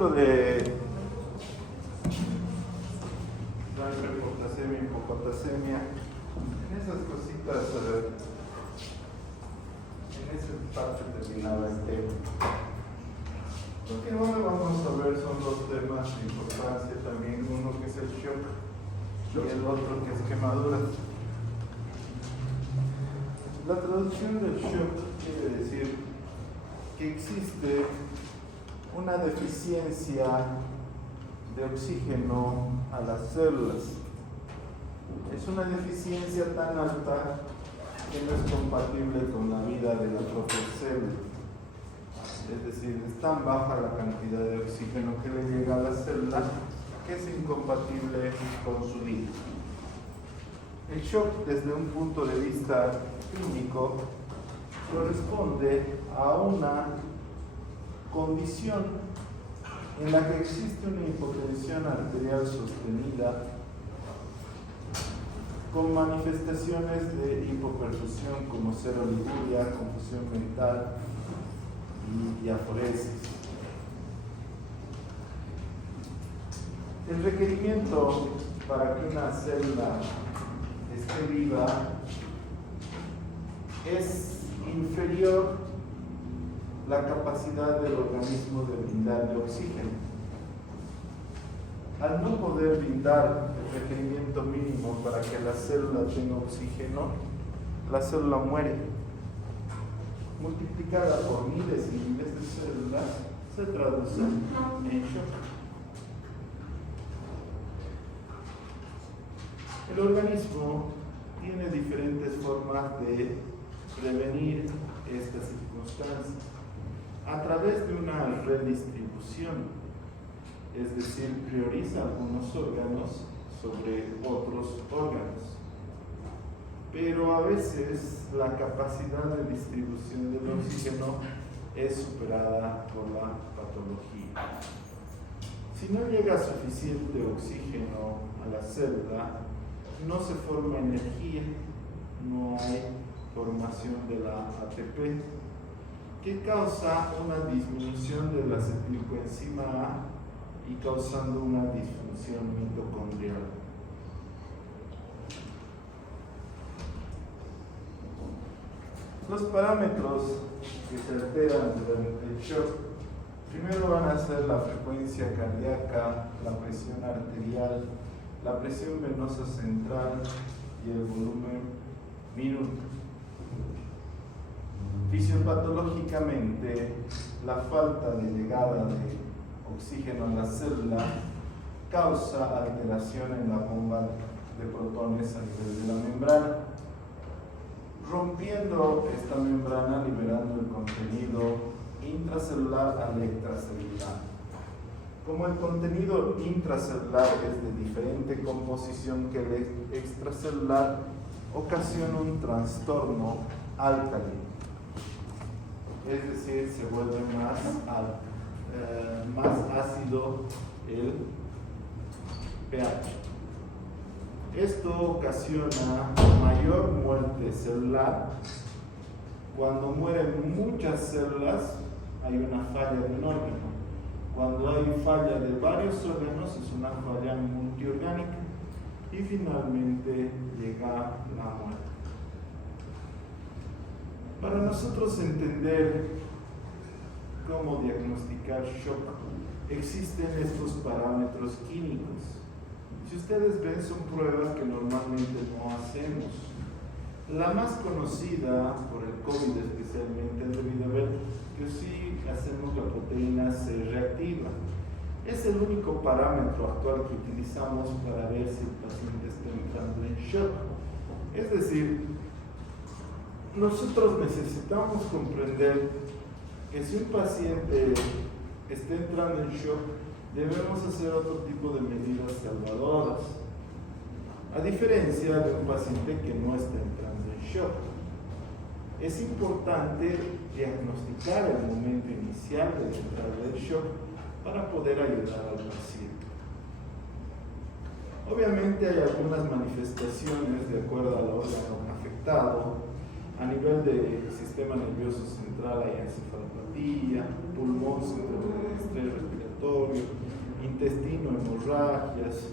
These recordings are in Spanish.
De la hipopotasemia, hipopotasemia, en esas cositas, en esa parte terminaba el tema. Lo que ahora vamos a ver son dos temas de importancia también, uno que es el shock y el otro que es quemaduras. La traducción del shock quiere decir que existe una deficiencia de oxígeno a las células. Es una deficiencia tan alta que no es compatible con la vida de la propia célula. Es decir, es tan baja la cantidad de oxígeno que le llega a la célula que es incompatible con su vida. El shock, desde un punto de vista clínico, corresponde a una condición en la que existe una hipotensión arterial sostenida con manifestaciones de hipoperfusión como seroliguria, confusión mental y diaforesis. El requerimiento para que una célula esté viva es inferior la capacidad del organismo de brindarle oxígeno. Al no poder brindar el requerimiento mínimo para que la célula tenga oxígeno, la célula muere. Multiplicada por miles y miles de células, se traduce en shock. El organismo tiene diferentes formas de prevenir estas circunstancias a través de una redistribución, es decir, prioriza algunos órganos sobre otros órganos. Pero a veces la capacidad de distribución del oxígeno es superada por la patología. Si no llega suficiente oxígeno a la célula, no se forma energía, no hay formación de la ATP, que causa una disminución de la acetilcoenzima A y causando una disfunción mitocondrial. Los parámetros que se alteran durante el shock primero van a ser la frecuencia cardíaca, la presión arterial, la presión venosa central y el volumen minuto. Fisiopatológicamente, la falta de llegada de oxígeno a la célula causa alteración en la bomba de protones a nivel de la membrana, rompiendo esta membrana, liberando el contenido intracelular al extracelular. Como el contenido intracelular es de diferente composición que el extracelular, ocasiona un trastorno alcalino. Es decir, se vuelve más ácido el pH. Esto ocasiona mayor muerte celular. Cuando mueren muchas células, hay una falla de un órgano. Cuando hay falla de varios órganos, es una falla multiorgánica. Y finalmente llega la muerte. Para nosotros entender cómo diagnosticar shock, existen estos parámetros químicos. Si ustedes ven, son pruebas que normalmente no hacemos. La más conocida por el COVID especialmente es debido a ver que sí hacemos la proteína C reactiva. Es el único parámetro actual que utilizamos para ver si el paciente está entrando en shock. Es decir, nosotros necesitamos comprender que si un paciente está entrando en shock, debemos hacer otro tipo de medidas salvadoras, a diferencia de un paciente que no está entrando en shock. Es importante diagnosticar el momento inicial de la entrada del shock para poder ayudar al paciente. Obviamente hay algunas manifestaciones de acuerdo al órgano afectado. A nivel del sistema nervioso central hay encefalopatía, pulmón, síndrome de estrés respiratorio inflamatorio, intestino, hemorragias,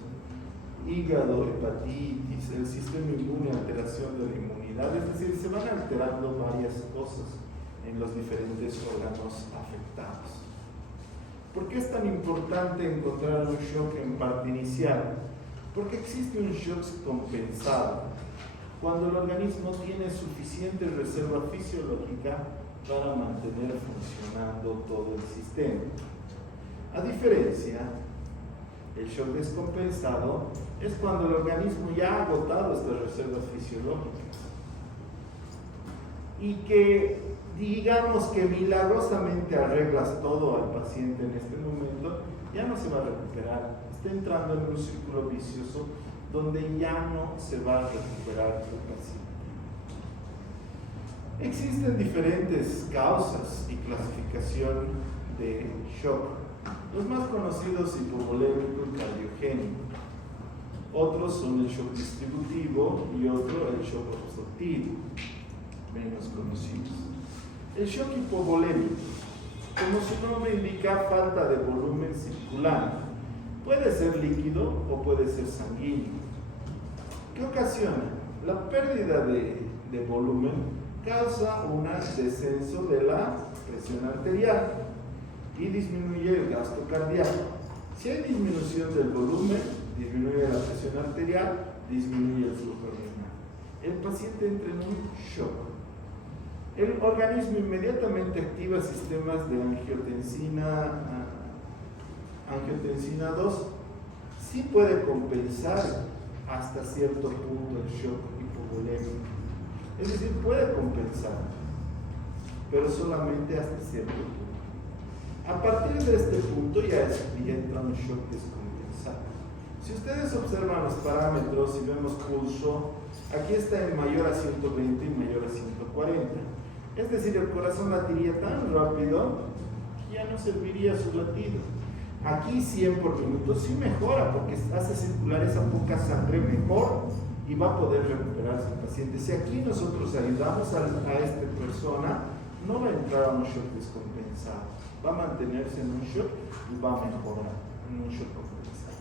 hígado, hepatitis, el sistema inmune, alteración de la inmunidad, es decir, se van alterando varias cosas en los diferentes órganos afectados. ¿Por qué es tan importante encontrar un shock en parte inicial? Porque existe un shock compensado, cuando el organismo tiene suficiente reserva fisiológica para mantener funcionando todo el sistema. A diferencia, el shock descompensado es cuando el organismo ya ha agotado estas reservas fisiológicas y que digamos que milagrosamente arreglas todo al paciente en este momento, ya no se va a recuperar, está entrando en un círculo vicioso donde ya no se va a recuperar el paciente. Existen diferentes causas y clasificación de shock. Los más conocidos, hipovolémico y cardiogénico. Otros son el shock distributivo y otro el shock obstructivo, menos conocidos. El shock hipovolémico, como su nombre indica, falta de volumen circulante. Puede ser líquido o puede ser sanguíneo. ¿Qué ocasiona? La pérdida de volumen causa un descenso de la presión arterial y disminuye el gasto cardíaco. Si hay disminución del volumen, disminuye la presión arterial, disminuye el flujo renal. El paciente entra en un shock. El organismo inmediatamente activa sistemas de angiotensina 2. Sí puede compensar hasta cierto punto el shock hipovolémico. Es decir, puede compensar, pero solamente hasta cierto punto. A partir de este punto ya entra un shock descompensado. Si ustedes observan los parámetros y vemos pulso, aquí está en mayor a 120 y mayor a 140. Es decir, el corazón latiría tan rápido que ya no serviría su latido. Aquí 100 por minuto sí mejora porque hace circular esa poca sangre mejor y va a poder recuperarse el paciente. Si aquí nosotros ayudamos a esta persona, no va a entrar a un shock descompensado, va a mantenerse en un shock y va a mejorar en un shock compensado.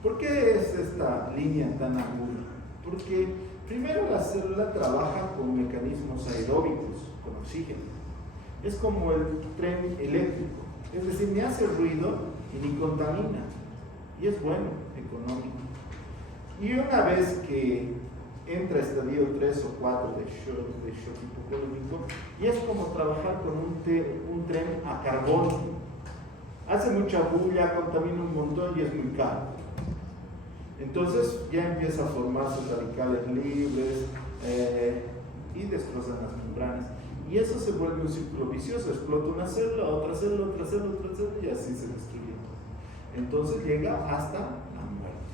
¿Por qué es esta línea tan aguda? Porque primero la célula trabaja con mecanismos aeróbicos, con oxígeno. Es como el tren eléctrico, es decir, ni hace ruido y ni contamina. Y es bueno, económico. Y una vez que entra estadio 3 o 4 de shock hipovolémico, y es como trabajar con un tren a carbón. Hace mucha bulla, contamina un montón y es muy caro. Entonces ya empieza a formarse radicales libres y destrozan las membranas. Y eso se vuelve un círculo vicioso, explota una célula, otra célula, otra célula, otra célula y así se destruye. Entonces llega hasta la muerte.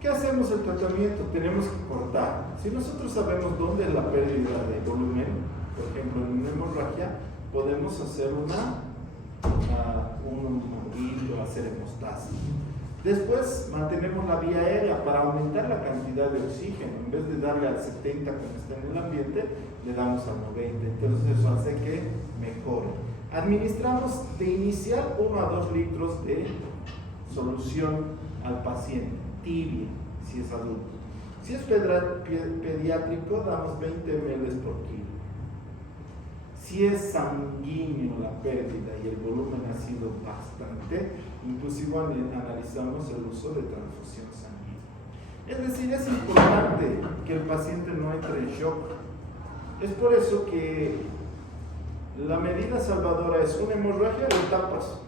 ¿Qué hacemos el tratamiento? Tenemos que cortar. Si nosotros sabemos dónde es la pérdida de volumen, por ejemplo en una hemorragia, podemos hacer un manguito, hacer hemostasis. Después mantenemos la vía aérea para aumentar la cantidad de oxígeno. En vez de darle al 70 cuando está en el ambiente, le damos al 90. Entonces eso hace que mejore. Administramos de inicial 1 a 2 litros de solución al paciente, tibia, si es adulto. Si es pediátrico, damos 20 ml por kilo. Si es sanguíneo la pérdida y el volumen ha sido bastante, inclusive analizamos el uso de transfusión sanguínea. Es decir, es importante que el paciente no entre en shock. Es por eso que la medida salvadora es una hemorragia, lo tapas.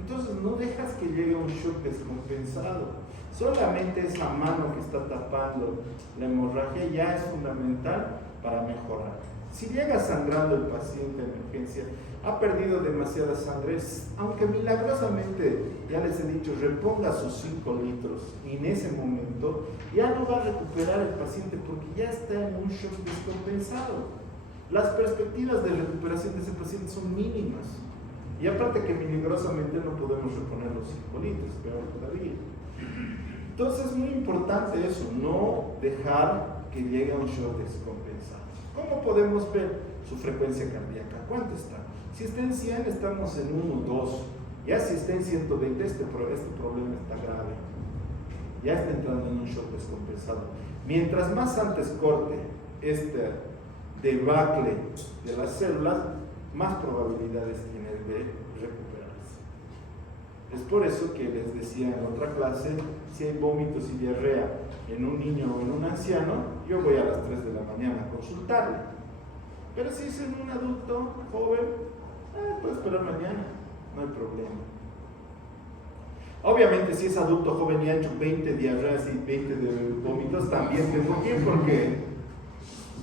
Entonces no dejas que llegue un shock descompensado. Solamente esa mano que está tapando la hemorragia ya es fundamental para mejorar. Si llega sangrando el paciente en emergencia, ha perdido demasiada sangre, aunque milagrosamente, ya les he dicho, reponga sus 5 litros y en ese momento ya no va a recuperar el paciente porque ya está en un shock descompensado. Las perspectivas de recuperación de ese paciente son mínimas. Y aparte que milagrosamente no podemos reponer los 5 litros, peor todavía. Entonces es muy importante eso, no dejar que llegue a un shock descompensado. ¿Cómo podemos ver su frecuencia cardíaca? ¿Cuánto está? Si está en 100, estamos en 1, 2. Ya si está en 120, este problema está grave. Ya está entrando en un shock descompensado. Mientras más antes corte este debacle de las células, más probabilidades tiene de recuperarse. Es por eso que les decía en otra clase, si hay vómitos y diarrea en un niño o en un anciano, yo voy a las 3 de la mañana a consultarle. Pero si es en un adulto joven, puedo esperar mañana, no hay problema. Obviamente si es adulto joven y ha hecho 20 diarreas y 20 de vómitos, también tengo que ir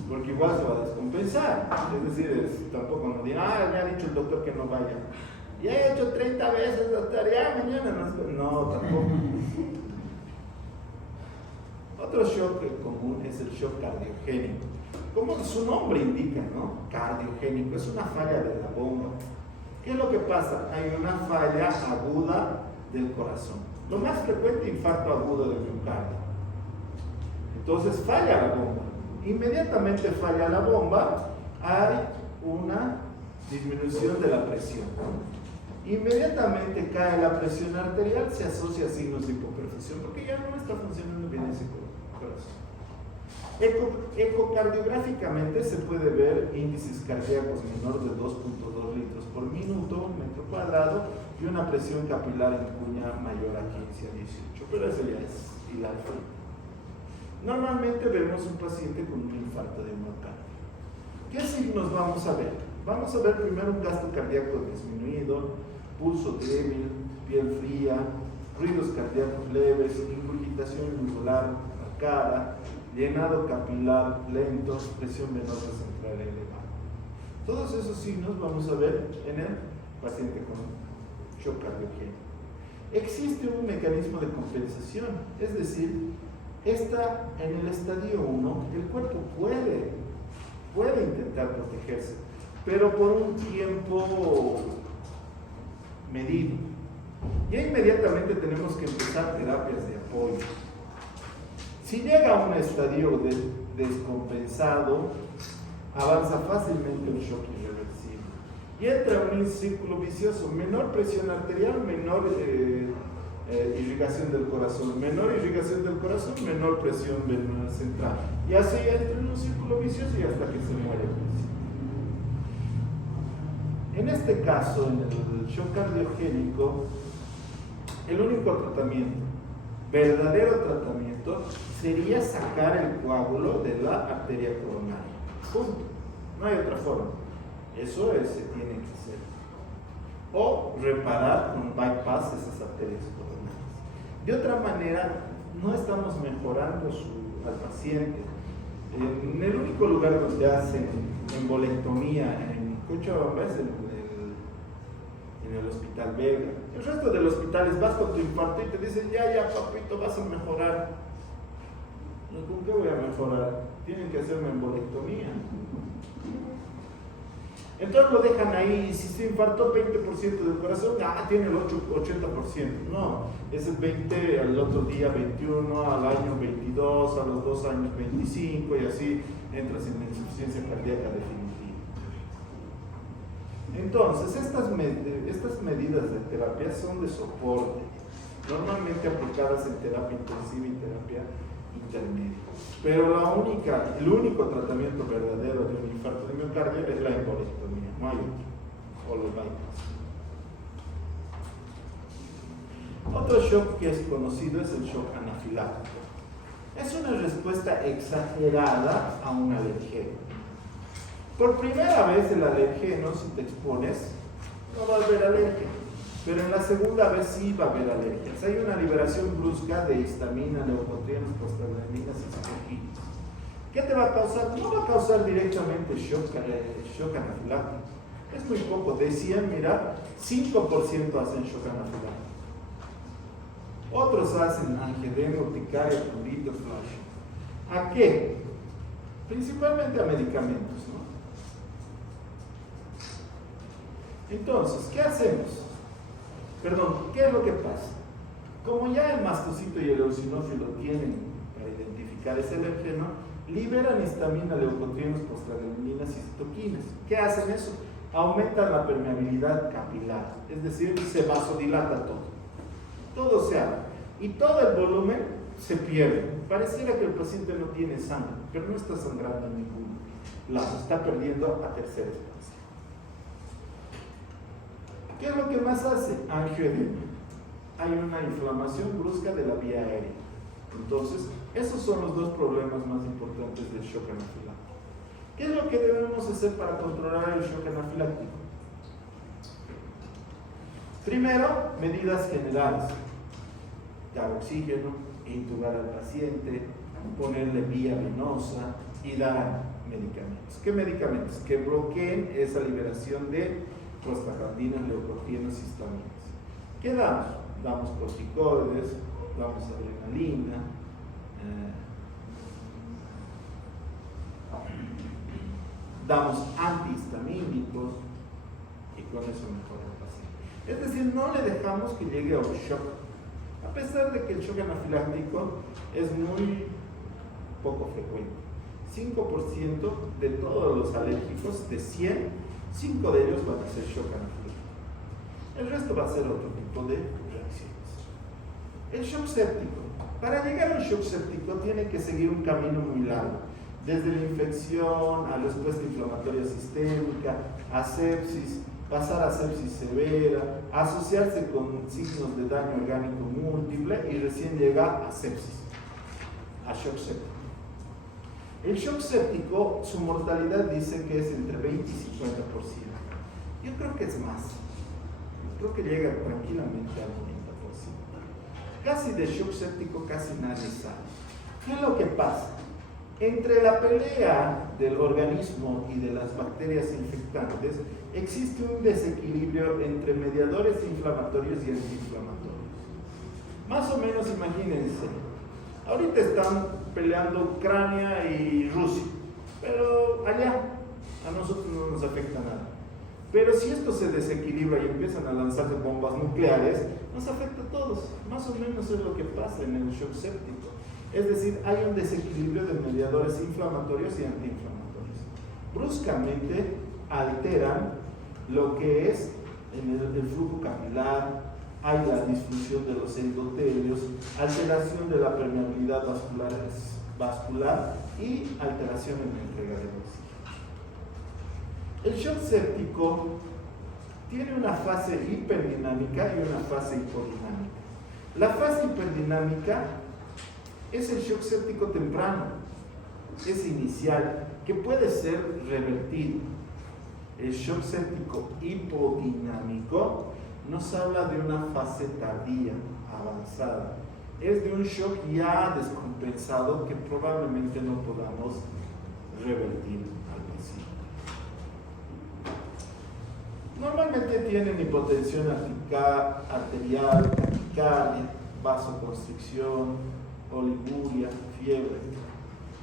porque igual se va a descompensar. Es decir, tampoco nos dirán, me ha dicho el doctor que no vaya. Ya he hecho 30 veces, doctor, ya mañana no, tampoco. Otro shock común es el shock cardiogénico. Como su nombre indica, ¿no? Cardiogénico, es una falla de la bomba. ¿Qué es lo que pasa? Hay una falla aguda del corazón. Lo más frecuente, infarto agudo del miocardio. Entonces falla la bomba. Inmediatamente falla la bomba, hay una disminución de la presión. Inmediatamente cae la presión arterial, se asocia a signos de hipoperfusión, porque ya no está funcionando bien ese corazón. Ecocardiográficamente se puede ver índices cardíacos menores de 2.2 litros por minuto, metro cuadrado, y una presión capilar en cuña mayor a 15 a 18, pero eso ya es hilar fino. Normalmente vemos un paciente con un infarto de miocardio. ¿Qué signos vamos a ver? Vamos a ver primero un gasto cardíaco disminuido, pulso débil, piel fría, ruidos cardíacos leves, ingurgitación yugular marcada, llenado capilar lento, presión venosa central elevada. Todos esos signos vamos a ver en el paciente con shock cardiogénico. Existe un mecanismo de compensación, es decir, en el estadio 1, el cuerpo puede intentar protegerse, pero por un tiempo medido. Ya inmediatamente tenemos que empezar terapias de apoyo. Si llega a un estadio descompensado, avanza fácilmente el shock irreversible y entra en un círculo vicioso: menor presión arterial, menor irrigación del corazón, menor irrigación del corazón, menor presión venosa central, y así entra en un círculo vicioso y hasta que se muere. En este caso, en el shock cardiogénico, el único tratamiento, verdadero tratamiento, sería sacar el coágulo de la arteria coronaria. Punto. No hay otra forma. Eso se tiene que hacer. O reparar con bypass esas arterias coronarias. De otra manera, no estamos mejorando al paciente. En el único lugar donde hacen embolectomía en Cochabamba es en el hospital belga. El resto de los hospitales vas con tu infarto y te dicen, ya papito, vas a mejorar. ¿Con qué voy a mejorar? Tienen que hacerme embolectomía. Entonces lo dejan ahí, y si se infartó 20% del corazón, tiene el 80%. No, es el 20, al otro día 21, al año 22, a los 2 años 25, y así entras en la insuficiencia cardíaca definitiva. Entonces, estas medidas de terapia son de soporte, normalmente aplicadas en terapia intensiva y terapia intermedia. Pero el único tratamiento verdadero de un infarto de miocardio es la embolectomía, no hay otro, o los bypass. Otro shock que es conocido es el shock anafiláctico. Es una respuesta exagerada a un alergeno. Por primera vez el alergeno, si te expones, no va a haber alergia, pero en la segunda vez sí va a haber alergias. Hay una liberación brusca de histamina, leucotrienos, prostaglandinas y citoquinas. ¿Qué te va a causar? No va a causar directamente shock anafiláctico. Es muy poco. Decían, mira, 5% hacen shock anafiláctico. Otros hacen angedema, urticaria, prurito, flash. ¿A qué? Principalmente a medicamentos, ¿no? Entonces, ¿qué hacemos? ¿Qué es lo que pasa? Como ya el mastocito y el eosinófilo tienen para identificar ese alergeno, liberan histamina, leucotrienos, prostaglandinas y citoquinas. ¿Qué hacen eso? aumentan la permeabilidad capilar, es decir, se vasodilata todo se abre y todo el volumen se pierde. Pareciera que el paciente no tiene sangre, pero no está sangrando en ningún lado, está perdiendo a tercera instancia. ¿Qué es lo que más hace? Angioedema. Hay una inflamación brusca de la vía aérea. Entonces, esos son los dos problemas más importantes del shock anafiláctico. ¿Qué es lo que debemos hacer para controlar el shock anafiláctico? Primero, medidas generales. Dar oxígeno, intubar al paciente, ponerle vía venosa y dar medicamentos. ¿Qué medicamentos? Que bloqueen esa liberación de prostaglandinas, leucotrienos y histaminas. ¿Qué damos? Damos corticoides, damos adrenalina, damos antihistamínicos y con eso mejora el paciente. Es decir, no le dejamos que llegue a un shock, a pesar de que el shock anafiláctico es muy poco frecuente. 5% de todos los alérgicos, de 100, 5 de ellos van a ser shock anafiláctico. El resto va a ser otro tipo de reacciones. El shock séptico. Para llegar a un shock séptico tiene que seguir un camino muy largo. Desde la infección, a la respuesta inflamatoria sistémica, a sepsis, pasar a sepsis severa, asociarse con signos de daño orgánico múltiple y recién llegar a sepsis, a shock séptico. El shock séptico, su mortalidad dice que es entre 20 y 50%. Yo creo que es más. Creo que llega tranquilamente al 90%. Casi de shock séptico casi nadie sabe. ¿Qué es lo que pasa? Entre la pelea del organismo y de las bacterias infectantes, existe un desequilibrio entre mediadores inflamatorios y antiinflamatorios. Más o menos imagínense, ahorita están peleando Ucrania y Rusia, pero allá a nosotros no nos afecta nada. Pero si esto se desequilibra y empiezan a lanzarse bombas nucleares, nos afecta a todos. Más o menos es lo que pasa en el shock séptico. Es decir, hay un desequilibrio de mediadores inflamatorios y antiinflamatorios. Bruscamente alteran lo que es el flujo capilar, hay la disfunción de los endotelios, alteración de la permeabilidad vascular y alteración en la entrega de oxígeno. El shock séptico tiene una fase hiperdinámica y una fase hipodinámica. La fase hiperdinámica es el shock séptico temprano, es inicial, que puede ser revertido. El shock séptico hipodinámico nos habla de una fase tardía, avanzada. Es de un shock ya descompensado que probablemente no podamos revertir al principio. Normalmente tienen hipotensión arterial, taquicardia, vasoconstricción, oliguria, fiebre.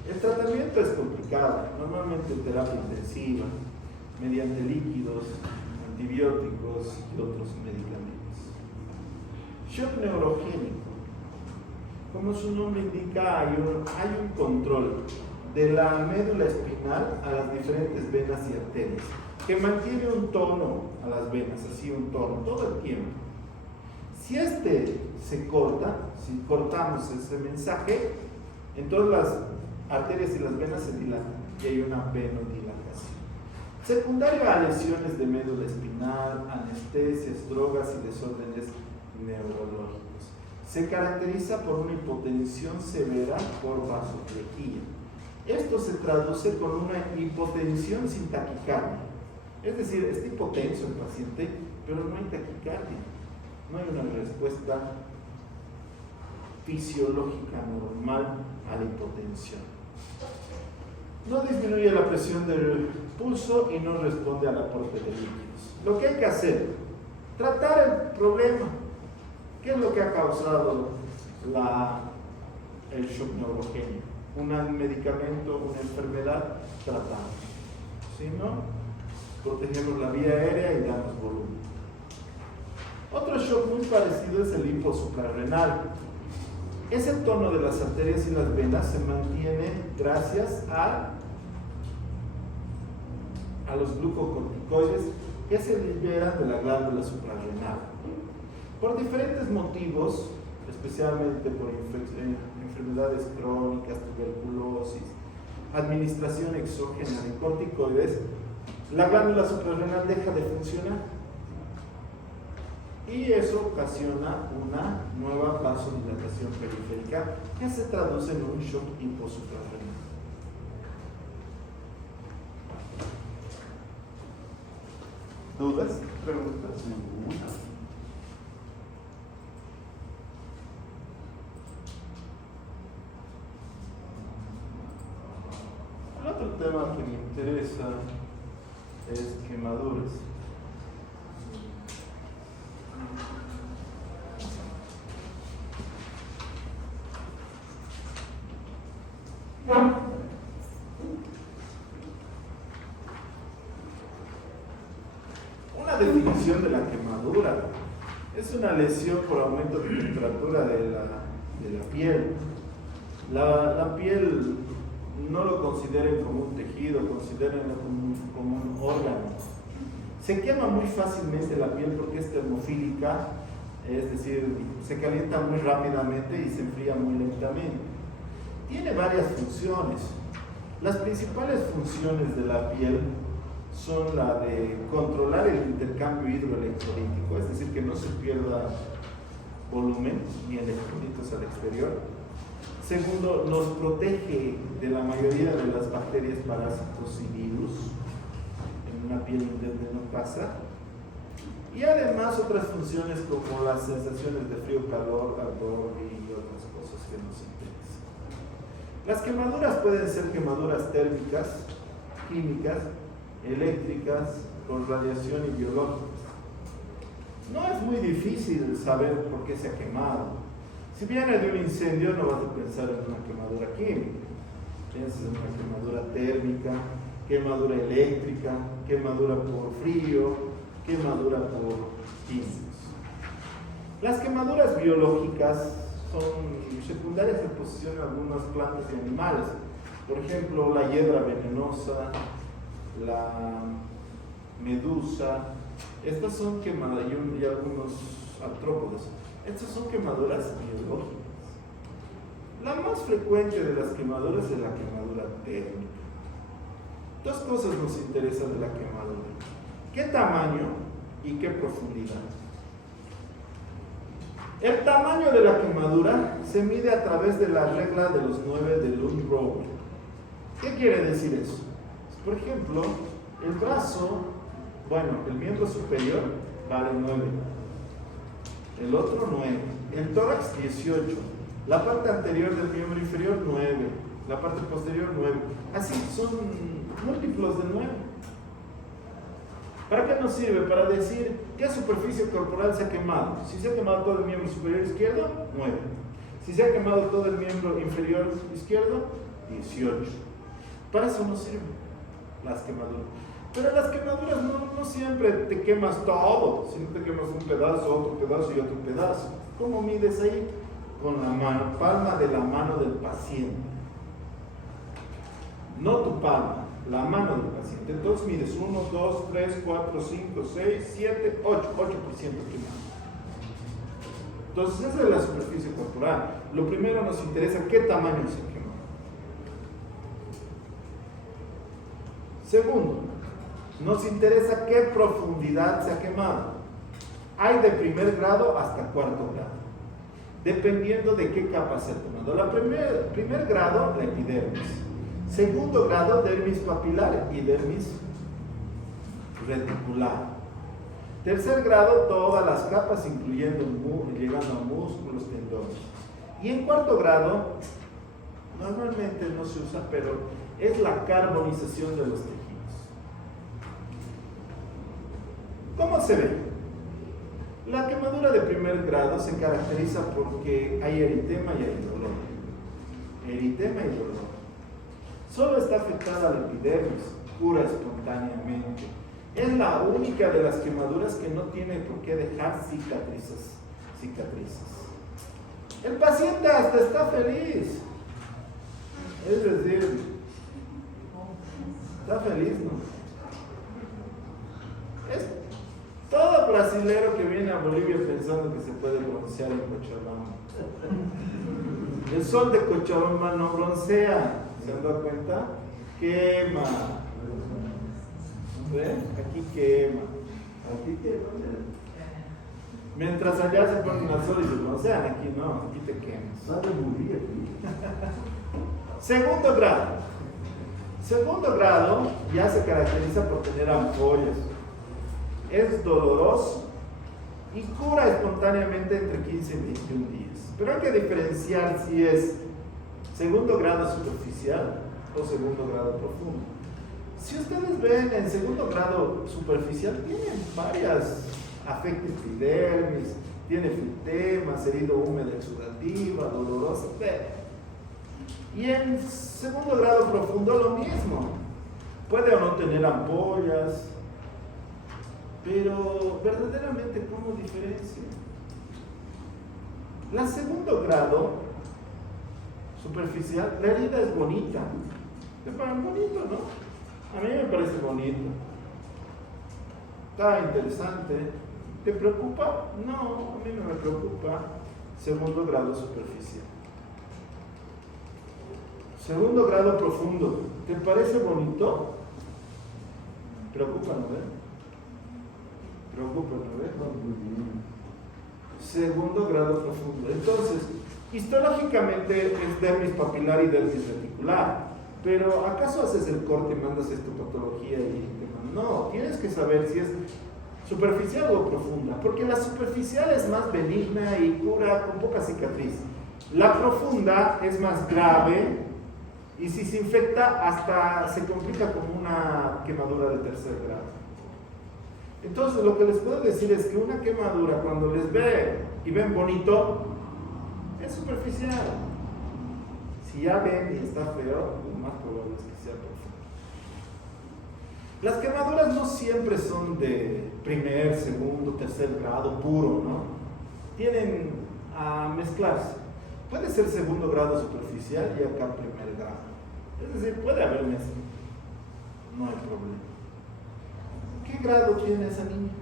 El tratamiento es complicado, normalmente terapia intensiva, mediante líquidos, antibióticos y otros medicamentos. Shock neurogénico. Como su nombre indica, hay un control de la médula espinal a las diferentes venas y arterias, que mantiene un tono a las venas, así un tono, todo el tiempo. Si este se corta, si cortamos ese mensaje, entonces las arterias y las venas se dilatan y hay una venodilatación. Secundario a lesiones de médula espinal, anestesias, drogas y desórdenes neurológicos. Se caracteriza por una hipotensión severa por vasoplejía. Esto se traduce con una hipotensión sin taquicardia. Es decir, está hipotenso el paciente, pero no hay taquicardia. No hay una respuesta fisiológica normal a la hipotensión. No disminuye la presión del pulso y no responde al aporte de líquidos. Lo que hay que hacer, tratar el problema. ¿Qué es lo que ha causado el shock neurogénico? Un medicamento, una enfermedad, tratamos. Si no, protegemos la vía aérea y damos volumen. Otro shock muy parecido es el hiposuprarrenal. Ese tono de las arterias y las venas se mantiene gracias a a los glucocorticoides que se liberan de la glándula suprarrenal. Por diferentes motivos, especialmente por enfermedades crónicas, tuberculosis, administración exógena de corticoides, la glándula suprarrenal deja de funcionar y eso ocasiona una nueva vasodilatación periférica que se traduce en un shock hiposuprarrenal. ¿Dudas? ¿Preguntas? El otro tema que me interesa es quemaduras. Una definición de la quemadura es una lesión por aumento de temperatura de la piel. La piel no lo consideren como un tejido, considérenlo como un órgano. Se quema muy fácilmente la piel porque es termofílica, es decir, se calienta muy rápidamente y se enfría muy lentamente. Tiene varias funciones. Las principales funciones de la piel son la de controlar el intercambio hidroelectrolítico, es decir, que no se pierda volumen ni electrolitos al exterior. Segundo, nos protege de la mayoría de las bacterias, parásitos y virus. En una piel donde no pasa. Y además otras funciones como las sensaciones de frío, calor, ardor y otras cosas que nos interesan. Las quemaduras pueden ser quemaduras térmicas, químicas, eléctricas, por radiación y biológicas. No es muy difícil saber por qué se ha quemado. Si viene de un incendio, no vas a pensar en una quemadura química. Piensas en una quemadura térmica, quemadura eléctrica, quemadura por frío, quemadura por químicos. Las quemaduras biológicas son secundarias en exposición a algunas plantas y animales. Por ejemplo, la hiedra venenosa, la medusa. Estas son quemadas, y algunos artrópodos. Estas son quemaduras biológicas. La más frecuente de las quemaduras es la quemadura térmica. Dos cosas nos interesan de la quemadura: qué tamaño y qué profundidad. El tamaño de la quemadura se mide a través de la regla de los 9 de Lund-Rowe. ¿Qué quiere decir eso? Por ejemplo, el brazo, el miembro superior vale 9. El otro 9, el tórax 18, la parte anterior del miembro inferior 9, la parte posterior 9, así son múltiplos de 9. ¿Para qué nos sirve? Para decir qué superficie corporal se ha quemado. Si se ha quemado todo el miembro superior izquierdo, 9. Si se ha quemado todo el miembro inferior izquierdo, 18. Para eso nos sirven las quemaduras. Pero las quemaduras no siempre te quemas todo, sino te quemas un pedazo, otro pedazo y otro pedazo. ¿Cómo mides ahí? Con la mano, palma de la mano del paciente. No tu palma, la mano del paciente. Entonces mides 1, 2, 3, 4, 5, 6, 7, 8% quemado. Entonces esa es la superficie corporal. Lo primero nos interesa qué tamaño se quemó. Segundo, nos interesa qué profundidad se ha quemado. Hay de primer grado hasta cuarto grado, dependiendo de qué capa se ha quemado. Primer grado, la epidermis. Segundo grado, dermis papilar y dermis reticular. Tercer grado, todas las capas, incluyendo llegando a músculos, tendones. Y en cuarto grado, normalmente no se usa, pero es la carbonización de los tejidos. ¿Cómo se ve? La quemadura de primer grado se caracteriza porque hay eritema y hay dolor. Eritema y dolor. Solo está afectada la epidermis, cura espontáneamente. Es la única de las quemaduras que no tiene por qué dejar cicatrices. El paciente hasta está feliz. Es decir, está feliz, ¿no? todo brasilero que viene a Bolivia pensando que se puede broncear en Cochabamba. El sol de Cochabamba no broncea, ¿se han dado cuenta? Quema. ¿Ven? Aquí quema. Mientras allá se ponen al sol y se broncean, aquí no, aquí te quemas. Segundo grado. Segundo grado ya se caracteriza por tener ampollas. Es doloroso y cura espontáneamente entre 15 y 21 días. Pero hay que diferenciar si es segundo grado superficial o segundo grado profundo. Si ustedes ven en segundo grado superficial, tienen varias afectos epidermis, tiene fitemas, herida húmeda exudativa, dolorosa. Y en segundo grado profundo lo mismo. Puede o no tener ampollas, pero verdaderamente, ¿cómo diferencia? La segundo grado superficial, la herida es bonita. ¿Te parece bonito, no? A mí me parece bonito. Está interesante. ¿Te preocupa? No, a mí no me preocupa. Segundo grado superficial. Segundo grado profundo. ¿Te parece bonito? Preocupa, ¿no ves? Preocupa, ¿no ves? Segundo grado profundo. Entonces, histológicamente es dermis papilar y dermis reticular. Pero ¿acaso haces el corte y mandas histopatología y te mandan? No, tienes que saber si es superficial o profunda, porque la superficial es más benigna y cura con poca cicatriz. La profunda es más grave y si se infecta hasta se complica como una quemadura de tercer grado. Entonces lo que les puedo decir es que una quemadura, cuando les ve y ven bonito, es superficial. Si ya ven y está feo, lo más probable es que sea profundo. Las quemaduras no siempre son de primer, segundo, tercer grado puro, ¿no? Tienen a mezclarse. Puede ser segundo grado superficial y acá primer grado. Es decir, puede haber mezcla. No hay problema. ¿Qué grado tiene esa niña?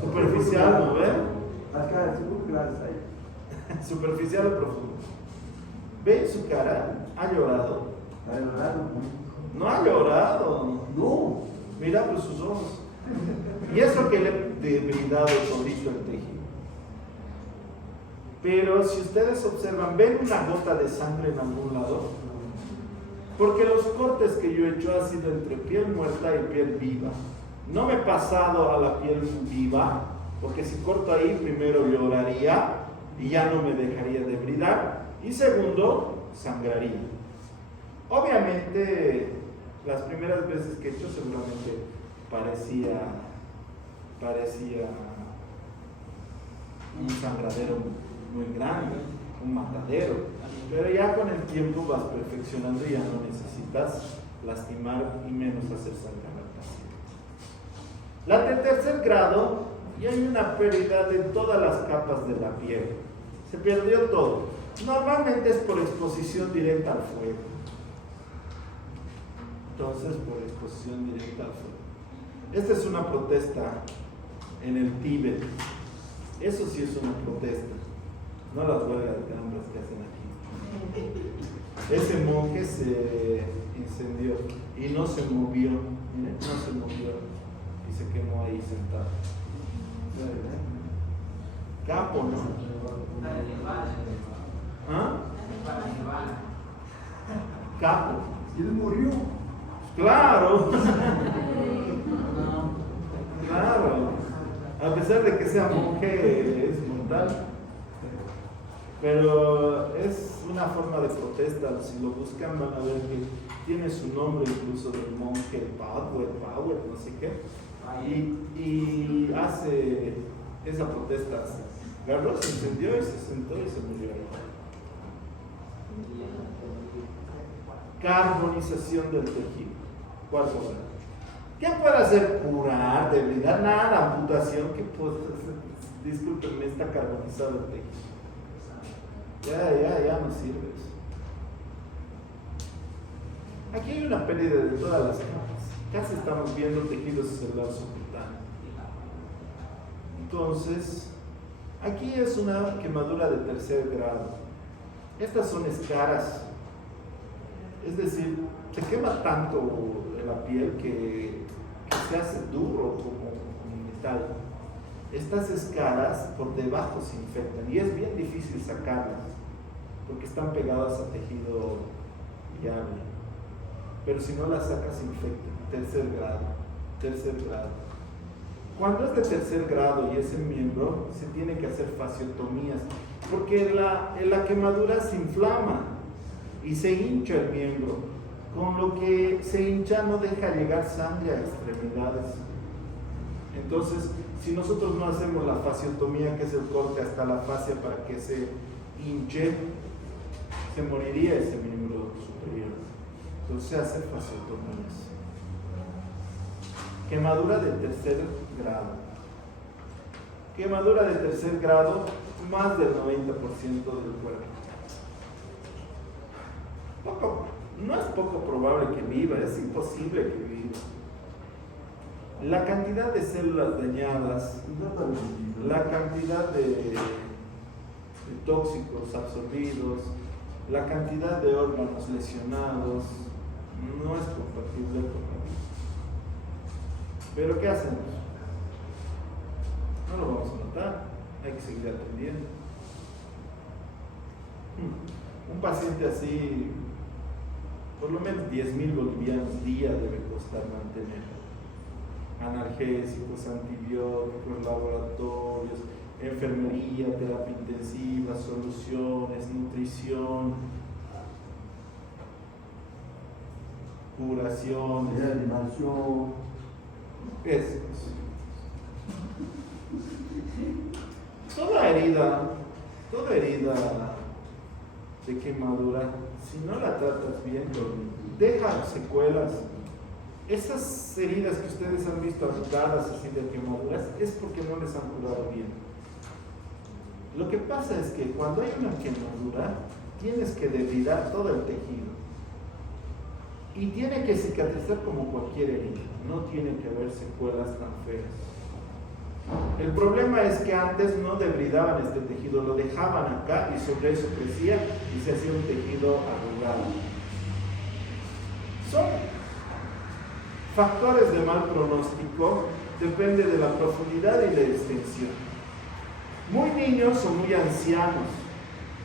Superficial, ¿no ven? Acá, segundo grado hay. Superficial o profundo. ¿Ven su cara? ¿Ha llorado? ¿Ha llorado? No ha llorado. No. Mira por sus ojos. Y eso que le he brindado solito el tejido. Pero si ustedes observan, ¿ven una gota de sangre en algún lado? Porque los cortes que yo he hecho han sido entre piel muerta y piel viva. No me he pasado a la piel viva, porque si corto ahí, primero lloraría y ya no me dejaría de bridar. Y segundo, sangraría. Obviamente, las primeras veces que he hecho seguramente parecía un sangradero muy grande, un matadero, pero ya con el tiempo vas perfeccionando y ya no necesitas lastimar y menos hacer sangrar al paciente. La de tercer grado, ya hay una pérdida de todas las capas de la piel, se perdió todo. Normalmente es por exposición directa al fuego. Entonces, por exposición directa al fuego. Esta es una protesta en el Tíbet. Eso sí es una protesta. No las huelgas de hambre que hacen aquí. Ese monje se incendió y no se movió. Miren, no se movió. Y se quemó ahí sentado. Capo, ¿no? ¿Ah? Capo. ¿Y él murió? Claro. Claro. A pesar de que sea monje, es mortal. Pero es una forma de protesta. Si lo buscan van a ver que tiene su nombre incluso del monje Power, no sé qué. Y hace esa protesta. Agarró, se encendió y se sentó y se murió. Carbonización del tejido. ¿Cuál cosa? ¿Qué puede hacer? Curar, debilidad, nada, amputación. ¿Qué puede hacer? Discúlpenme, está carbonizado el tejido. Ya no sirve eso. Aquí hay una pérdida de todas las capas. Casi estamos viendo tejido celular subcutáneo. Entonces, aquí es una quemadura de tercer grado. Estas son escaras. Es decir, se quema tanto la piel que se hace duro como metal. Estas escaras por debajo se infectan y es bien difícil sacarlas porque están pegadas a tejido viable. Pero si no las sacas, se infectan. Tercer grado. Cuando es de tercer grado y es en miembro, se tiene que hacer fasciotomías porque la quemadura se inflama y se hincha el miembro, con lo que se hincha no deja llegar sangre a extremidades. Entonces, si nosotros no hacemos la fasciotomía, que es el corte hasta la fascia para que se hinche, se moriría ese miembro superior. Entonces se hace fasciotomías. Quemadura de tercer grado. Quemadura de tercer grado, más del 90% del cuerpo. No es poco probable que viva, es imposible que viva. La cantidad de células dañadas, la cantidad de tóxicos absorbidos, la cantidad de órganos lesionados, no es compatible con la vida. Pero ¿qué hacemos? No lo vamos a notar, hay que seguir atendiendo. Un paciente así, por lo menos 10.000 bolivianos día debe costar mantener. Analgésicos, antibióticos, laboratorios, enfermería, terapia intensiva, soluciones, nutrición, curaciones, reanimación. Eso. Toda herida de quemadura, si no la tratas bien, deja secuelas. Esas heridas que ustedes han visto agitadas así de quemaduras es porque no les han curado bien. Lo que pasa es que cuando hay una quemadura, tienes que debridar todo el tejido. Y tiene que cicatrizar como cualquier herida, no tiene que haber secuelas tan feas. El problema es que antes no debridaban este tejido, lo dejaban acá y sobre eso crecía y se hacía un tejido arrugado. Son factores de mal pronóstico, depende de la profundidad y la extensión. Muy niños o muy ancianos,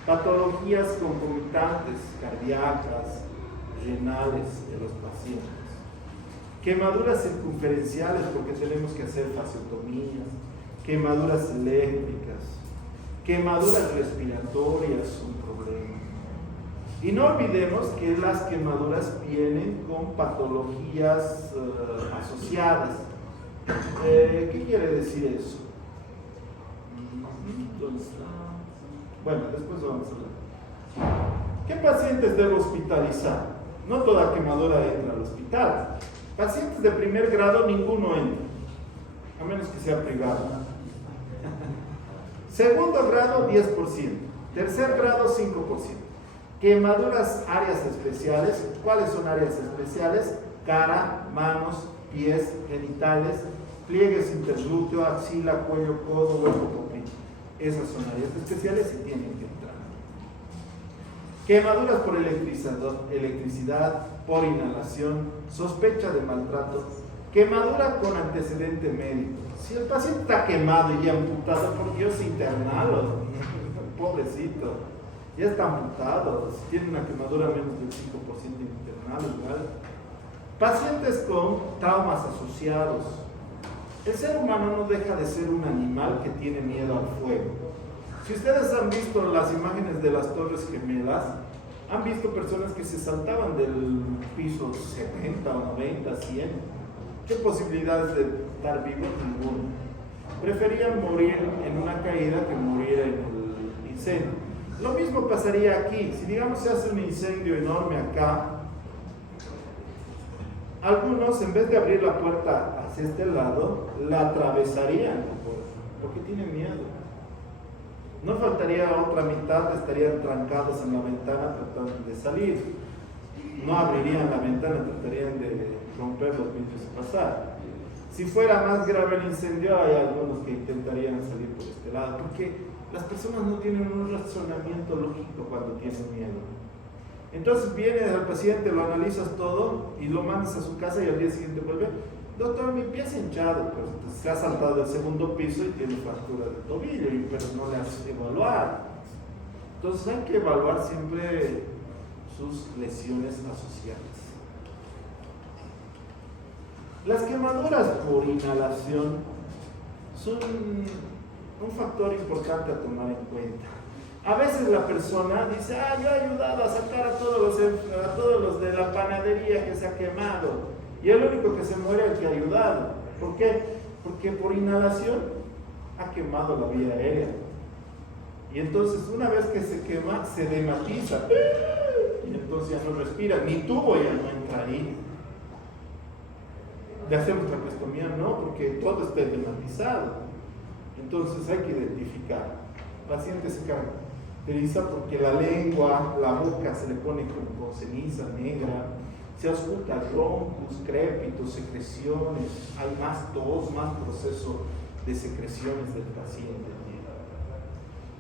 patologías concomitantes, cardíacas, renales de los pacientes. Quemaduras circunferenciales porque tenemos que hacer fasciotomías, quemaduras eléctricas, quemaduras respiratorias son problemas. Y no olvidemos que las quemaduras vienen con patologías asociadas. ¿Qué quiere decir eso? Entonces, bueno, después vamos a hablar. ¿Qué pacientes debo hospitalizar? No toda quemadura entra al hospital. Pacientes de primer grado, ninguno entra, a menos que sea privado. Segundo grado, 10%. Tercer grado, 5%. Quemaduras, áreas especiales. ¿Cuáles son áreas especiales? Cara, manos, pies, genitales, pliegues interglúteo, axila, cuello, codo, hueco, poplito. Esas son áreas especiales y tienen que entrar. Quemaduras por electricidad, por inhalación, sospecha de maltrato, quemadura con antecedente médico. Si el paciente está quemado y amputado, por Dios, internalo, pobrecito, ya está amputado, si tiene una quemadura menos del 5% internalo, igual. Pacientes con traumas asociados. El ser humano no deja de ser un animal que tiene miedo al fuego. Si ustedes han visto las imágenes de las Torres Gemelas, han visto personas que se saltaban del piso 70 o 90, 100. ¿Qué posibilidades de estar vivos? Ninguna. Preferían morir en una caída que morir en el incendio. Lo mismo pasaría aquí. Si digamos se hace un incendio enorme acá, algunos en vez de abrir la puerta hacia este lado, la atravesarían porque tienen miedo. No faltaría otra mitad, estarían trancados en la ventana tratando de salir. No abrirían la ventana, tratarían de romper los vidrios y pasar. Si fuera más grave el incendio, hay algunos que intentarían salir por este lado, porque las personas no tienen un razonamiento lógico cuando tienen miedo. Entonces vienes al paciente, lo analizas todo y lo mandas a su casa y al día siguiente vuelve. Doctor, mi pie es hinchado, pues se ha saltado del segundo piso y tiene fractura de tobillo, pero no le has evaluado. Entonces hay que evaluar siempre sus lesiones asociadas. Las quemaduras por inhalación son un factor importante a tomar en cuenta. A veces la persona dice, yo he ayudado a sacar a todos los de la panadería que se ha quemado. Y el único que se muere es el que ha ayudado. ¿Por qué? Porque por inhalación ha quemado la vía aérea. Y entonces una vez que se quema, se dematiza. Y entonces ya no respira, ni tubo ya no entra ahí. Le hacemos traqueostomía, no, porque todo está dematizado. Entonces hay que identificar. El paciente se caracteriza porque la lengua, la boca se le pone con ceniza negra, se ausculta roncos, crépitos, secreciones, hay más tos, más proceso de secreciones del paciente.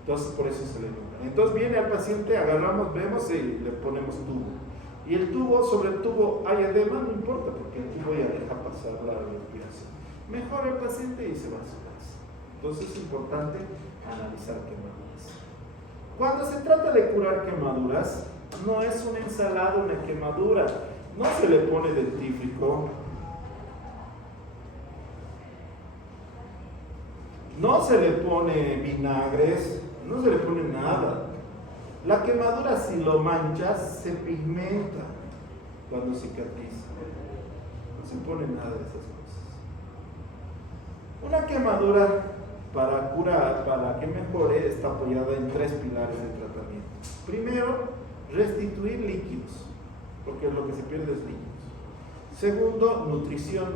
Entonces por eso se le nota. Entonces viene al paciente, agarramos, vemos y le ponemos tubo. Y el tubo, sobre el tubo hay edema, no importa, porque el tubo ya deja pasar la respiración. Mejora el paciente y se va a su casa. Entonces es importante analizar quemaduras. Cuando se trata de curar quemaduras, no es una ensalada, una quemadura. No se le pone dentífrico, no se le pone vinagres, no se le pone nada. La quemadura, si lo manchas, se pigmenta cuando cicatriza. No se pone nada de esas cosas. Una quemadura para curar, para que mejore, está apoyada en 3 pilares de tratamiento. Primero, restituir líquidos, porque lo que se pierde es líquidos. Segundo, nutrición.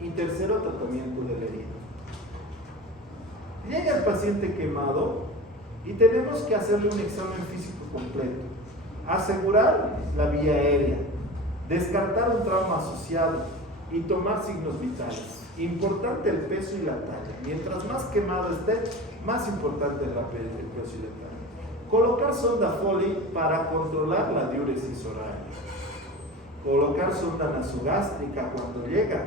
Y tercero, tratamiento de la herida. Llega el paciente quemado y tenemos que hacerle un examen físico completo. Asegurar la vía aérea, descartar un trauma asociado y tomar signos vitales. Importante el peso y la talla. Mientras más quemado esté, más importante es el peso y la talla. Colocar sonda Foley para controlar la diuresis oral. Colocar sonda nasogástrica cuando llega,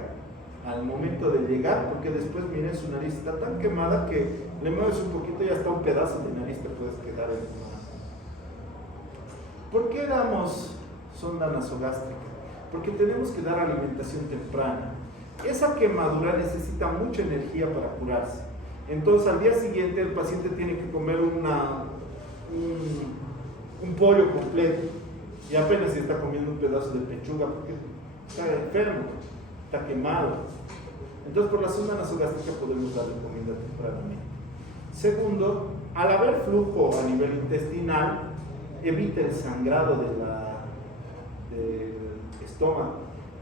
al momento de llegar, porque después, miren, su nariz está tan quemada que le mueves un poquito y hasta un pedazo de nariz te puedes quedar en tu mano. ¿Por qué damos sonda nasogástrica? Porque tenemos que dar alimentación temprana. Esa quemadura necesita mucha energía para curarse. Entonces, al día siguiente, el paciente tiene que comer un pollo completo y apenas se está comiendo un pedazo de pechuga porque está enfermo, está quemado. Entonces, por la sonda nasogástrica podemos darle comida tempranamente. Segundo, al haber flujo a nivel intestinal, evita el sangrado del estómago.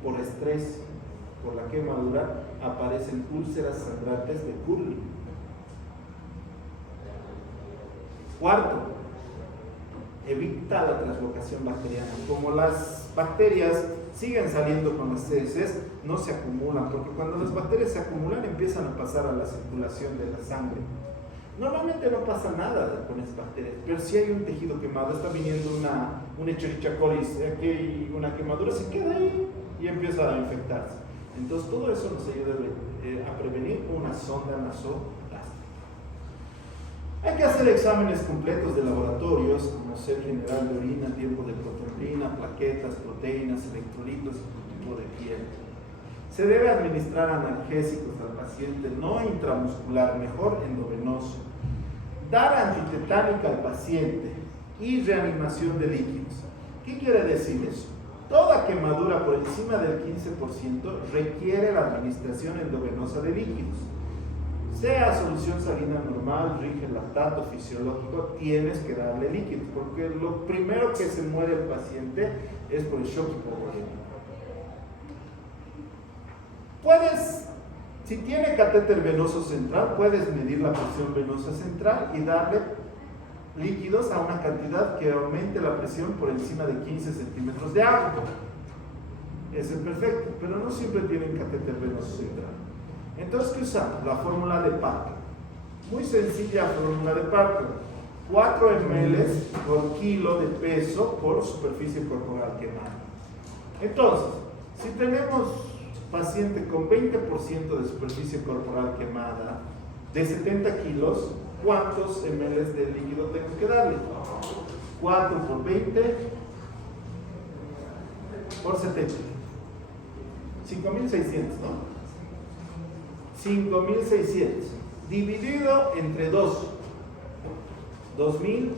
Por estrés, por la quemadura, aparecen úlceras sangrantes de Curly. Cuarto, evita la translocación bacteriana. Como las bacterias siguen saliendo con las heces, no se acumulan, porque cuando las bacterias se acumulan empiezan a pasar a la circulación de la sangre. Normalmente no pasa nada con esas bacterias, pero si hay un tejido quemado, está viniendo una Escherichia coli, aquí hay una quemadura, se queda ahí y empieza a infectarse. Entonces todo eso nos ayuda a prevenir una sonda nasogástrica. Hay que hacer exámenes completos de laboratorios, conocer general de orina, tiempo de proteína, plaquetas, proteínas, electrolitos y tipo de piel. Se debe administrar analgésicos al paciente, no intramuscular, mejor endovenoso. Dar antitetánica al paciente y reanimación de líquidos. ¿Qué quiere decir eso? Toda quemadura por encima del 15% requiere la administración endovenosa de líquidos. Sea solución salina normal, rige lactato, fisiológico, tienes que darle líquidos, porque lo primero que se muere el paciente es por el shock hipovolémico. Si tiene catéter venoso central, puedes medir la presión venosa central y darle líquidos a una cantidad que aumente la presión por encima de 15 centímetros de agua. ese es perfecto, pero no siempre tienen catéter venoso central. Entonces, ¿qué usamos? La fórmula de Parker. Muy sencilla fórmula de Parker. 4 ml por kilo de peso por superficie corporal quemada. Entonces, si tenemos paciente con 20% de superficie corporal quemada de 70 kilos, ¿cuántos ml de líquido tengo que darle? 4 por 20 por 70. 5.600, ¿no? 5.600 dividido entre 2. 2.800.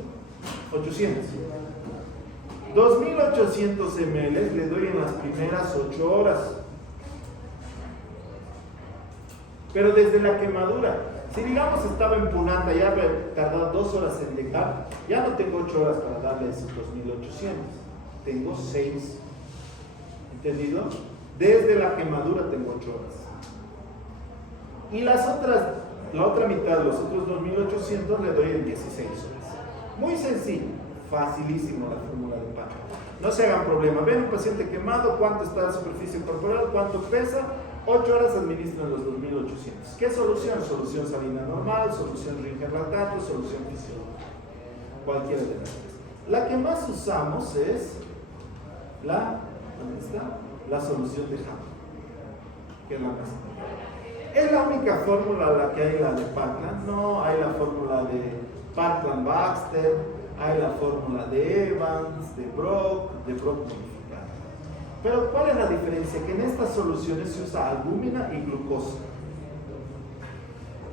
2.800 ml le doy en las primeras 8 horas. Pero desde la quemadura, si digamos estaba en punata, ya me tardado 2 horas en llegar, ya no tengo 8 horas para darle esos 2.800, tengo 6. ¿Entendido? Desde la quemadura tengo 8 horas. Y la otra mitad, los otros 2.800 le doy en 16 horas. Muy sencillo, facilísimo la fórmula de Parker. No se hagan problema. Ven un paciente quemado, cuánto está de superficie corporal, cuánto pesa, 8 horas administran los 2.800. ¿Qué solución? Solución salina normal, solución Ringer lactato, solución fisiológica. Cualquiera de las tres. La que más usamos es ¿dónde está? La solución de Hammond, que es la más. ¿Es la única fórmula la que hay la de Parkland? No, hay la fórmula de Parkland-Baxter, hay la fórmula de Evans, de Brock modificada. Pero ¿cuál es la diferencia? Que en estas soluciones se usa albúmina y glucosa.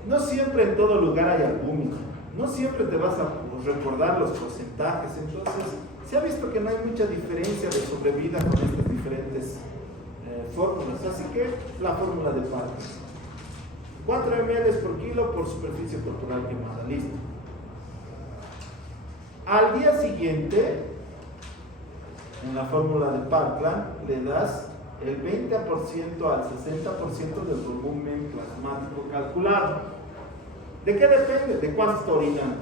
No siempre en todo lugar hay albúmina, no siempre te vas a recordar los porcentajes, entonces se ha visto que no hay mucha diferencia de sobrevida con estas diferentes fórmulas, así que la fórmula de Parkland. 4 ml por kilo por superficie corporal quemada, listo. Al día siguiente, en la fórmula de Parkland, le das el 20% al 60% del volumen plasmático calculado. ¿De qué depende? ¿De cuánto está orinando?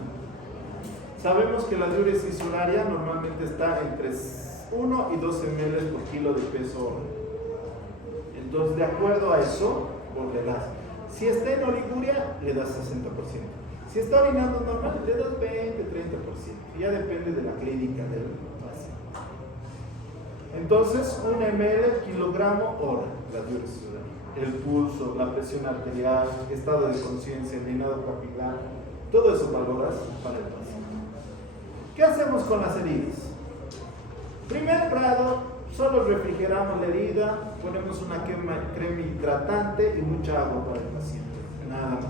Sabemos que la diuresis uraria normalmente está entre 1 y 2 ml por kilo de peso hora. Entonces, de acuerdo a eso, le das. Si está en oliguria, le das 60%. Si está orinando normal, le das 20, 30%. Ya depende de la clínica del paciente. Entonces, 1 ml kilogramo hora, la diuresis uraria. El pulso, la presión arterial, estado de conciencia, el llenado capilar, todo eso valoras para el paciente. ¿Qué hacemos con las heridas? Primer grado, solo refrigeramos la herida, ponemos una crema hidratante y mucha agua para el paciente, nada más.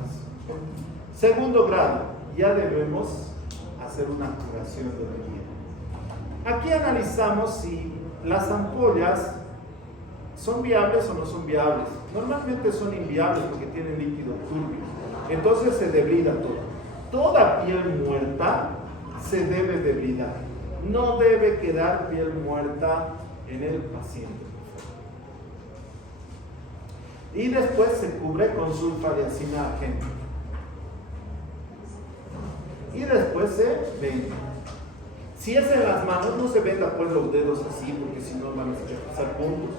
Segundo grado, ya debemos hacer una curación de la herida. Aquí analizamos si las ampollas son viables o no son viables. Normalmente son inviables porque tienen líquido turbio, entonces se debrida todo. Toda piel muerta se debe debridar, no debe quedar piel muerta en el paciente. Y después se cubre con sulfadiazina argénica. Y después se venda. Si es en las manos, no se venda pues los dedos así, porque si no van a pasar puntos.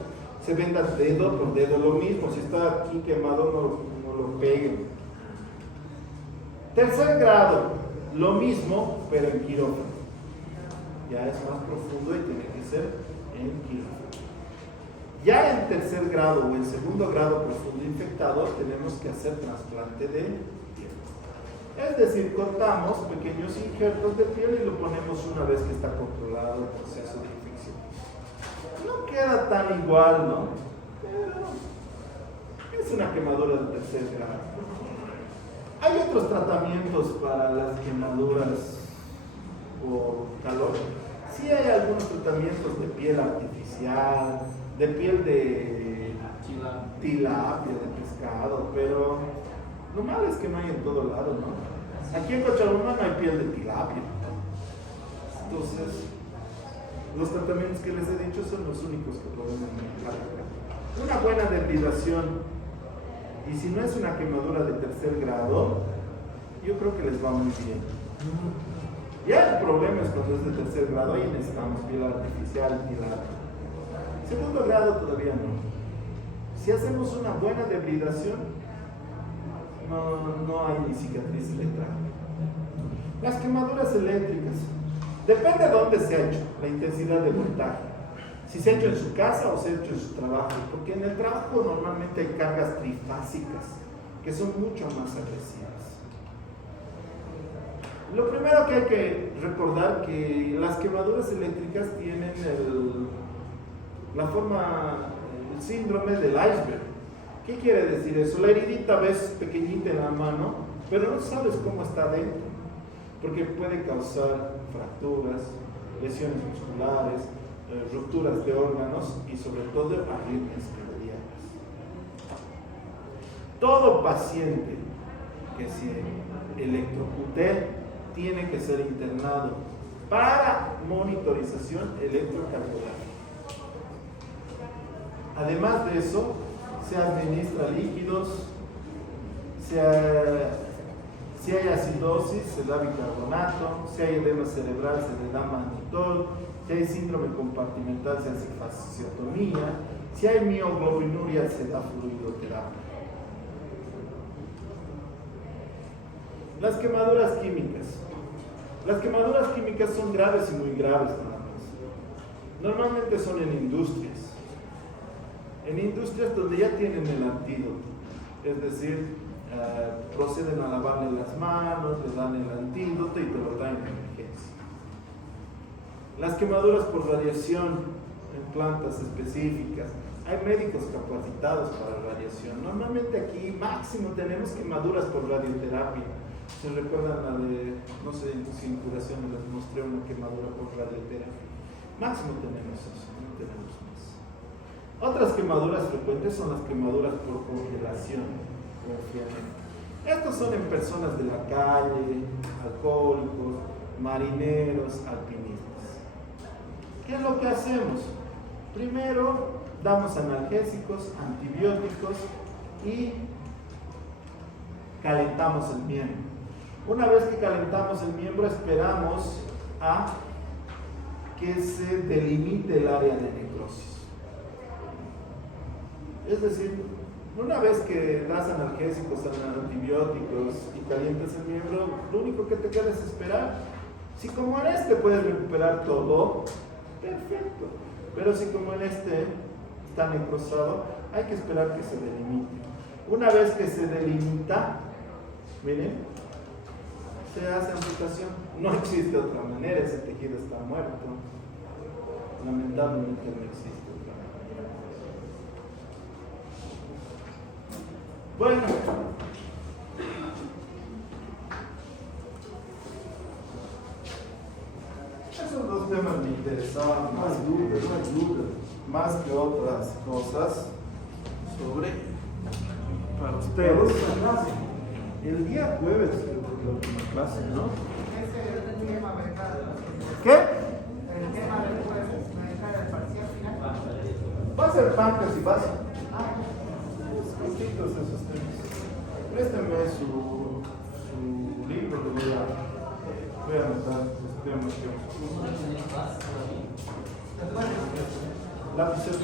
Se venda dedo por dedo, lo mismo. Si está aquí quemado, no lo peguen. Tercer grado, lo mismo, pero en quirófano. Ya es más profundo y tiene que ser en quirófano. Ya en tercer grado o en segundo grado profundo infectado, tenemos que hacer trasplante de piel. Es decir, cortamos pequeños injertos de piel y lo ponemos una vez que está controlado el proceso de infección. No queda tan igual, ¿no? Pero es una quemadura de tercer grado. Hay otros tratamientos para las quemaduras por calor. Sí hay algunos tratamientos de piel artificial, de piel de tilapia, de pescado, pero lo malo es que no hay en todo lado, ¿no? Aquí en Cochabamba no hay piel de tilapia. Entonces, los tratamientos que les he dicho son los únicos que podemos manejar. Una buena debridación. Y si no es una quemadura de tercer grado, yo creo que les va muy bien. Ya el problema es cuando es de tercer grado, ahí necesitamos piel artificial, tilapia. Segundo grado todavía no. Si hacemos una buena debridación, no hay ni cicatriz electrónica. Las quemaduras eléctricas, depende de dónde se ha hecho, la intensidad de voltaje. Si se ha hecho en su casa o se ha hecho en su trabajo, porque en el trabajo normalmente hay cargas trifásicas que son mucho más agresivas. Lo primero que hay que recordar que las quemaduras eléctricas tienen el síndrome del iceberg. ¿Qué quiere decir eso? La heridita ves pequeñita en la mano, pero no sabes cómo está dentro, porque puede causar fracturas, lesiones musculares, rupturas de órganos y sobre todo arritmias cardíacas. Todo paciente que se electrocute tiene que ser internado para monitorización electrocardiográfica. Además de eso, se administra líquidos, si hay acidosis, se da bicarbonato, si hay edema cerebral, se le da mannitol, si hay síndrome compartimental, se hace fasciotomía, si hay mioglobinuria, se da fluidoterapia. Las quemaduras químicas. Las quemaduras químicas son graves y muy graves nada más. Normalmente son en industrias. En industrias donde ya tienen el antídoto. Es decir, proceden a lavarle las manos, le dan el antídoto y te lo traen en emergencia. Las quemaduras por radiación en plantas específicas. Hay médicos capacitados para radiación. Normalmente aquí máximo tenemos quemaduras por radioterapia. ¿Se recuerdan la de, no sé, si en curación les mostré una quemadura por radioterapia? Máximo tenemos eso, no tenemos más. Otras quemaduras frecuentes son las quemaduras por congelación o enfriamiento. Estos son en personas de la calle, alcohólicos, marineros, alpinistas. ¿Qué es lo que hacemos? Primero, damos analgésicos, antibióticos y calentamos el miembro. Una vez que calentamos el miembro, esperamos a que se delimite el área de necrosis. Es decir, una vez que das analgésicos, antibióticos y calientas el miembro, lo único que te queda es esperar. Si como en este puedes recuperar todo, perfecto. Pero si como en este está necrosado, hay que esperar que se delimite. Una vez que se delimita, miren, se hace amputación. No existe otra manera, ese tejido está muerto. Lamentablemente no existe otra manera. Bueno, esos dos temas me interesaban más que otras cosas sobre para ustedes. El día jueves creo que es la última clase, ¿no? ¿Qué? El tema del jueves, el parcial final. Va a ser bancas y base. Cortitos esos temas. Préstame su libro, le voy a anotar los temas que lápices.